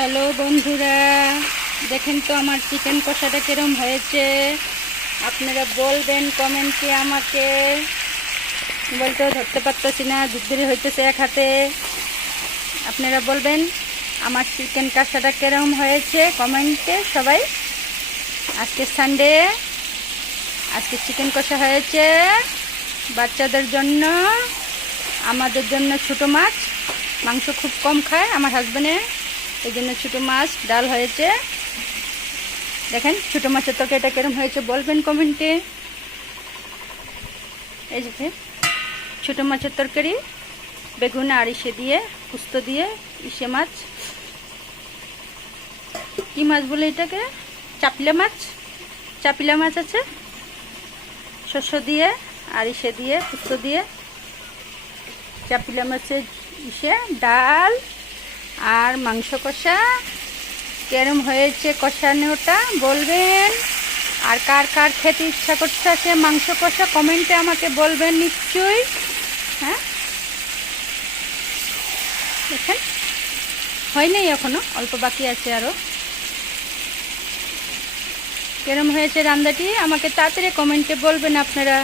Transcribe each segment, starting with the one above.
Hello বন্ধুরা, দেখেন তো আমার চিকেন কষাটা কিরম হয়েছে। আপনারা বলবেন কমেন্টে। আমাকে বলতেও ধরতে পারতেছি না, ধুপধুরি হইতেছে এক হাতে। আপনারা বলবেন আমার চিকেন কষাটা কিরম হয়েছে কমেন্টে সবাই। আজকে সানডে, আজকে চিকেন কষা হয়েছে বাচ্চাদের জন্য, আমাদের জন্য ছোটো মাছ। মাংস খুব কম খায় আমার হাজবেন্ডে, এই জন্য ছোটো মাছ ডাল হয়েছে। দেখেন ছোটো মাছের তরকারিটা কিরম হয়েছে বলবেন কমেন্টে। এই যে ছোটো মাছের তরকারি, বেগুন আর ইসে দিয়ে, পুস্ত দিয়ে, ইসে মাছ, কি মাছ বলে এটাকে, চাপিলা মাছ। চাপিলা মাছ আছে, শস্য দিয়ে আর ইসে দিয়ে, পুস্ত দিয়ে, চাপিলা মাছের ইসে ডাল আর মাংস কষা। কেরম হয়েছে কষানোটা বলবেন। আর কার কার খেতে ইচ্ছা করতেছে মাংস কষা কমেন্টে আমাকে বলবেন নিশ্চয়ই। হ্যাঁ, দেখেন হয় নাই এখনো, অল্প বাকি আছে আরও। কেরম হয়েছে রান্নাটি আমাকে তাড়াতাড়ি কমেন্টে বলবেন আপনারা।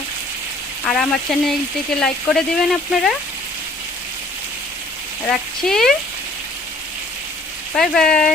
আর আমার চ্যানেলটিকে লাইক করে দিবেন আপনারা। রাখছি, বাই বাই।